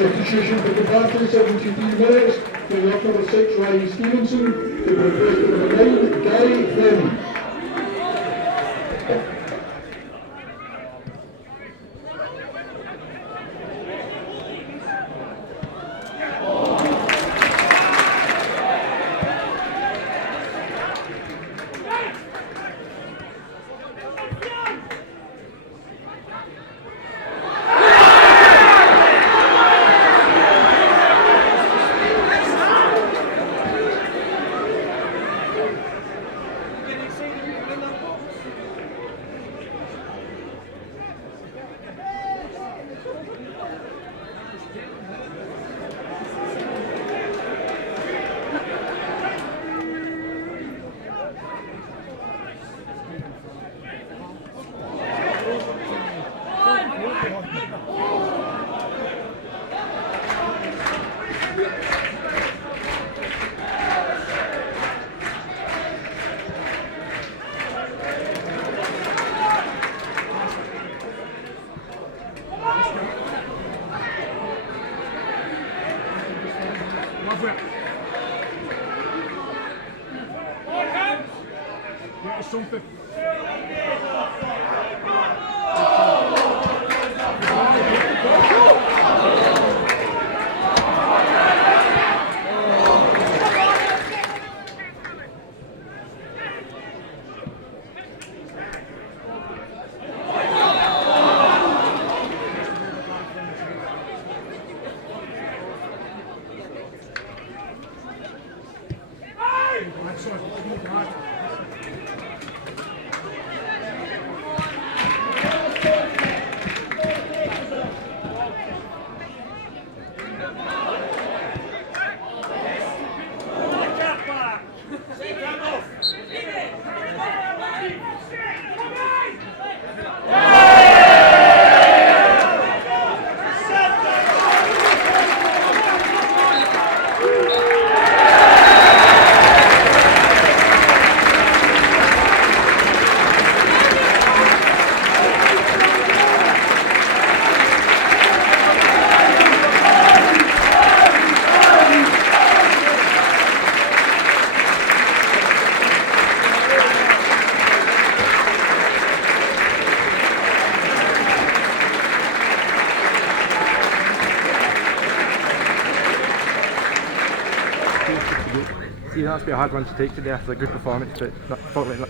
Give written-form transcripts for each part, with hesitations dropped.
Substitution for Dumbarton, 73 minutes, bringing up number 6, Ryan Stevenson, to be replaced with number 9, Guy Lennon. Something. That's been a hard one to take today after a good performance, but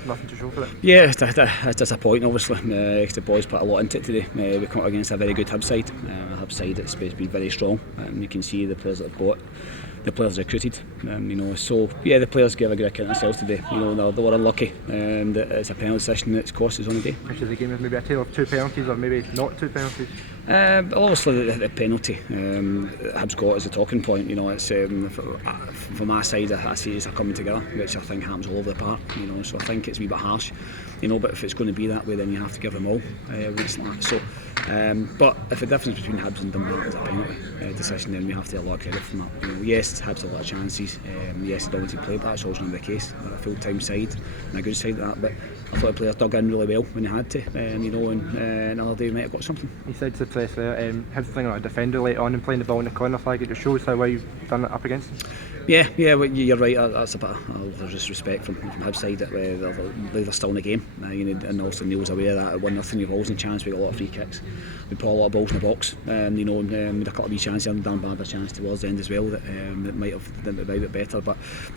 nothing to show for it. Yeah, it's disappointing obviously, because the boys put a lot into it today. We come up against a very good Hib side, a Hib side that's been very strong. You can see the players that have got, the players recruited, so yeah, the players gave a good account of themselves today. They were unlucky, and it's a penalty decision that's cost us on the day. Which is the game is maybe a tale of two penalties, or maybe not two penalties? Obviously the penalty Hib's got as a talking point. It's from my side I see it as a coming together, which I think happens all over the park. So I think it's a wee bit harsh. But if it's going to be that way, then you have to give them all weeks like that. So, but if the difference between Hibs and Dumbarton is a penalty decision, then we have to take a lot of credit from that. Yes, Hibs have a lot of chances. Yes, they don't want to play, but that's always going to be the case. They're a full-time side and a good side at that. But I thought the players dug in really well when they had to, and another day we might have got something. You said to the press there, Hibs thing about a defender late on and playing the ball in the corner flag, it just shows how well you've done it up against them. Yeah, well, you're right. That's a bit of disrespect from Hibs side that they're still in the game. And also Neil's aware of that. At 1-0, you've always in chance. We got a lot of free kicks. We put a lot of balls in the box. We had a couple of wee chances. And Dan had a chance towards the end as well that might have done it a bit better. But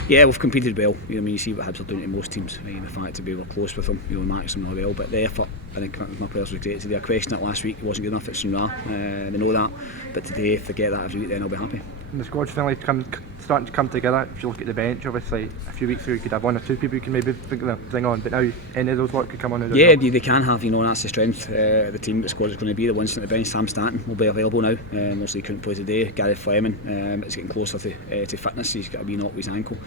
yeah, we've competed well. You see what Hibs are doing to most teams. The fact to be able to close with them, match them really well. But the effort I think my players were great today. I questioned it last week, it wasn't good enough at Sunra, they know that, but today if they get that every week then I'll be happy. And the squad's finally starting to come together. If you look at the bench, obviously a few weeks ago you could have 1 or 2 people you can maybe bring on, but now any of those lot could come on. Yeah, they can have, and that's the strength the team, the squad is going to be. The ones at the bench, Sam Stanton will be available now, mostly he couldn't play today. Gary Fleming is getting closer to fitness, he's got a wee knock with his ankle.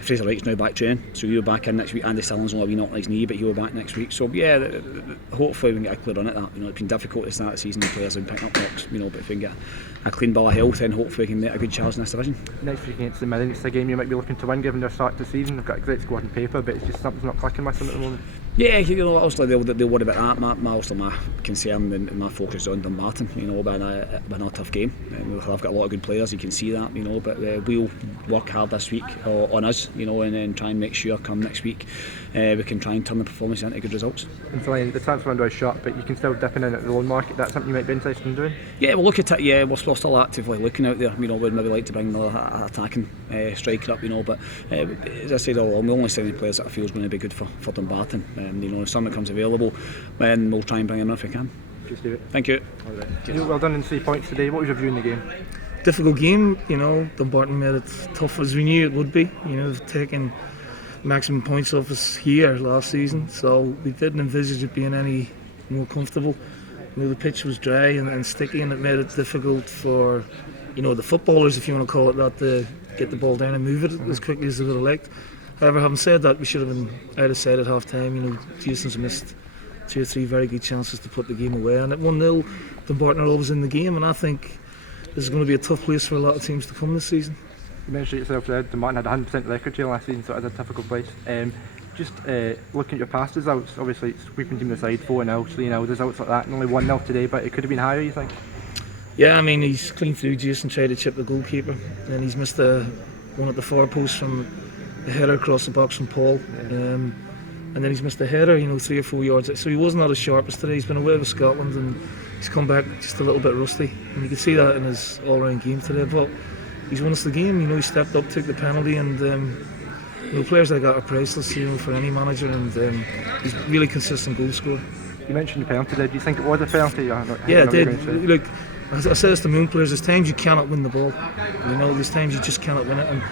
Fraser Wright's now back training, so he'll be back in next week. Andy Silling's only a wee knock on his knee, but he'll be back next week. So yeah, hopefully we can get a clear run at that. It's been difficult to start the season, the players have been picking up knocks, but if we can get a clean bill of health, then hopefully we can make a good challenge in this division. Next week against the Mirren, it's a game you might be looking to win given their start to the season. They've got a great squad on paper, but it's just something's not clicking with them at the moment. Yeah, obviously they'll worry about that. My concern and my focus is on Dumbarton. Being a tough game. I've got a lot of good players, you can see that. But we'll work hard this week on us. And then try and make sure come next week we can try and turn the performance into good results. And finally, the transfer window is shut, but you can still dip in at the loan market. That's something you might be interested in doing. Yeah, we'll look at it. Yeah, we're still actively looking out there. We'd maybe like to bring another attacking striker up. But as I said all along, we only send players that I feel is going to be good for Dumbarton. If someone comes available, then we'll try and bring him in if we can. Just do it. Thank you. All right. Well done in 3 points today. What was your view in the game? Difficult game, Dumbarton made it tough as we knew it would be. They've taken maximum points off us here last season, so we didn't envisage it being any more comfortable. The pitch was dry and sticky, and it made it difficult for the footballers, if you want to call it that, to get the ball down and move it as quickly as they would have liked. However, having said that, we should have been out of sight at half time. Jason's missed 2 or 3 very good chances to put the game away, and at 1-0 Dumbarton are always in the game, and I think this is going to be a tough place for a lot of teams to come this season. You mentioned it yourself there, Dumbarton had a 100% record here last season, so it is a difficult place. Just looking at your past results, obviously it's sweeping team aside, 4-0, 3-0, results like that, and only 1-0 today, but it could have been higher, you think? Yeah, I mean, he's clean through. Jason tried to chip the goalkeeper, and he's missed one at the far post from a header across the box from Paul, and then he's missed a header 3 or 4 yards, so he wasn't at his sharpest today. He's been away with Scotland and he's come back just a little bit rusty, and you can see that in his all-round game today, but he's won us the game. He stepped up, took the penalty, and players like that are priceless for any manager, and he's a really consistent goal scorer. You mentioned the penalty there, do you think it was a penalty? Yeah, it did. Look, I said this to my own players, there's times you cannot win the ball, there's times you just cannot win it, and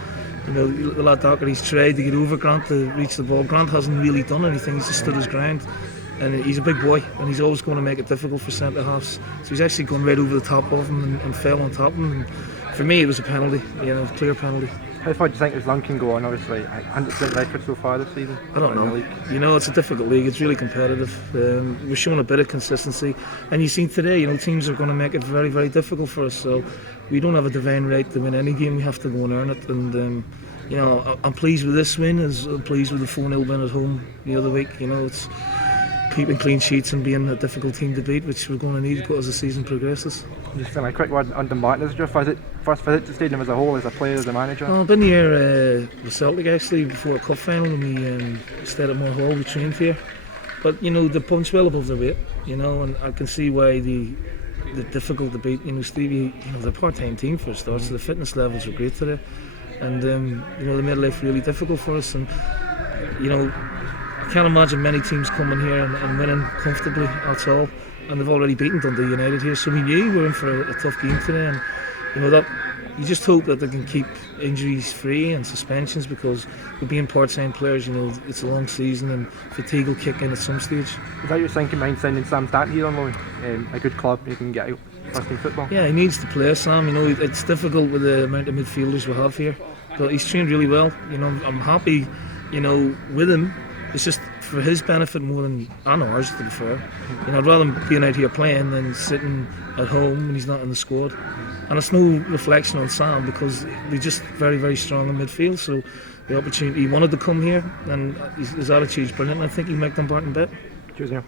the lad Docherty's tried to get over Grant to reach the ball. Grant hasn't really done anything, he's just stood his ground, and he's a big boy and he's always going to make it difficult for centre halves, so he's actually gone right over the top of him and fell on top of him, and for me it was a penalty, clear penalty. How far do you think his run can go on? Obviously 100% record so far this season. I don't know. It's a difficult league, it's really competitive. We're showing a bit of consistency, and you've seen today teams are going to make it very, very difficult for us, so we don't have a divine right to win any game. We have to go and earn it, and I'm pleased with this win, I'm pleased with the 4-0 win at home the other week. It's keeping clean sheets and being a difficult team to beat, which we're going to need as the season progresses. Just a quick word on Dumbarton. Is it your first visit to the stadium as a whole, as a player, as a manager? Well, I've been here with Celtic actually before a cup final, and we stayed at Moore Hall, we trained here. But they punch well above their weight, and I can see why the difficult to beat. Stevie, they're a part-time team for a start, so the fitness levels were great today, and they made life really difficult for us. And I can't imagine many teams coming here and winning comfortably at all, and they've already beaten Dundee United here, so we knew we were in for a tough game today, and that you just hope that they can keep injuries free and suspensions, because with being part-time players, it's a long season and fatigue will kick in at some stage. Is that your thinking behind sending Sam Stanton here on loan? A good club, you can get out first team football? Yeah, he needs to play, Sam. It's difficult with the amount of midfielders we have here, but he's trained really well. I'm happy with him. It's just for his benefit more than ours, to be fair. I'd rather him being out here playing than sitting at home when he's not in the squad. And it's no reflection on Sam, because they're just very, very strong in midfield. So the opportunity, he wanted to come here, and his attitude's brilliant. I think he'll make Dumbarton better. Cheers, Neil.